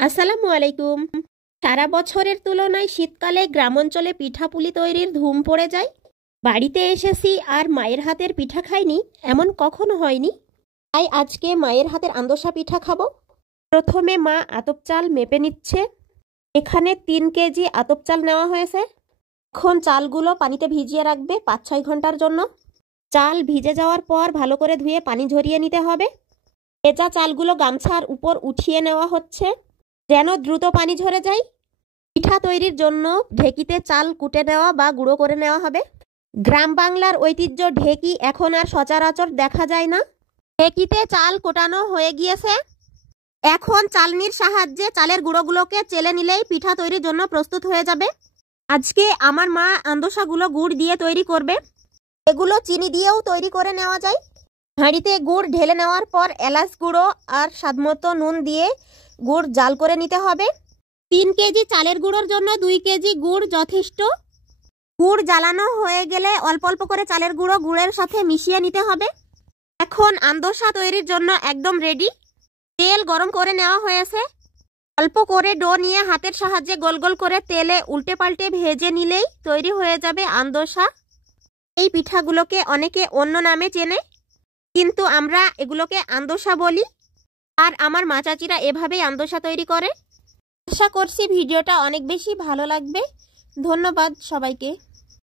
আসসালামু আলাইকুম। সারা বছরের তুলনায় শীতকালে গ্রামাঞ্চলে পিঠাপুলি তৈরির ধুম পড়ে যায়। বাড়িতে এসেছি আর মায়ের হাতের পিঠা খাইনি এমন কখনো হয়নি। তাই আজকে মায়ের হাতের আন্দোসা পিঠা খাবো। প্রথমে মা আতপ চাল মেপে নিচ্ছে। এখানে 3 কেজি আতপ চাল নেওয়া হয়েছে। এখন চালগুলো পানিতে ভিজিয়ে রাখবে 5-6 ঘন্টার জন্য। চাল ভিজে যাওয়ার পর ভালো করে ধুয়ে পানি ঝরিয়ে নিতে হবে। ভেজা চালগুলো গামছার উপর উঠিয়ে নেওয়া হচ্ছে যেন দ্রুত পানি ঝরে যায়। পিঠা তৈরির জন্য ঢেকিতে চাল কুটে নেওয়া বা গুঁড়ো করে নেওয়া হবে। গ্রাম বাংলার ঐতিহ্য ঢেকি এখন আর সচরাচর দেখা যায় না। ঢেকিতে চাল কোটানো হয়ে গিয়েছে। এখন চালনির সাহায্যে চালের গুঁড়োগুলোকে চেলে নিলেই পিঠা তৈরির জন্য প্রস্তুত হয়ে যাবে। আজকে আমার মা আন্দোসাগুলো গুড় দিয়ে তৈরি করবে। এগুলো চিনি দিয়েও তৈরি করে নেওয়া যায়। হাঁড়িতে গুড় ঢেলে নেওয়ার পর এলাচ গুঁড়ো আর স্বাদমতো নুন দিয়ে গুড় জাল করে নিতে হবে। 3 কেজি চালের গুঁড়োর জন্য 2 কেজি গুড় যথেষ্ট। গুড় জ্বালানো হয়ে গেলে অল্প অল্প করে চালের গুঁড়ো গুড়ের সাথে মিশিয়ে নিতে হবে। এখন আন্দোসা তৈরির জন্য একদম রেডি। তেল গরম করে নেওয়া হয়েছে। অল্প করে ডো নিয়ে হাতের সাহায্যে গোল গোল করে তেলে উল্টে পাল্টে ভেজে নিলেই তৈরি হয়ে যাবে আন্দোসা। এই পিঠাগুলোকে অনেকে অন্য নামে চেনে, কিন্তু আমরা এগুলোকে আন্দোসা বলি। আর আমার মা চাচিরা এভাবেই আন্দোসা তৈরি করে। আশা করছি ভিডিওটা অনেক বেশি ভালো লাগবে। ধন্যবাদ সবাইকে।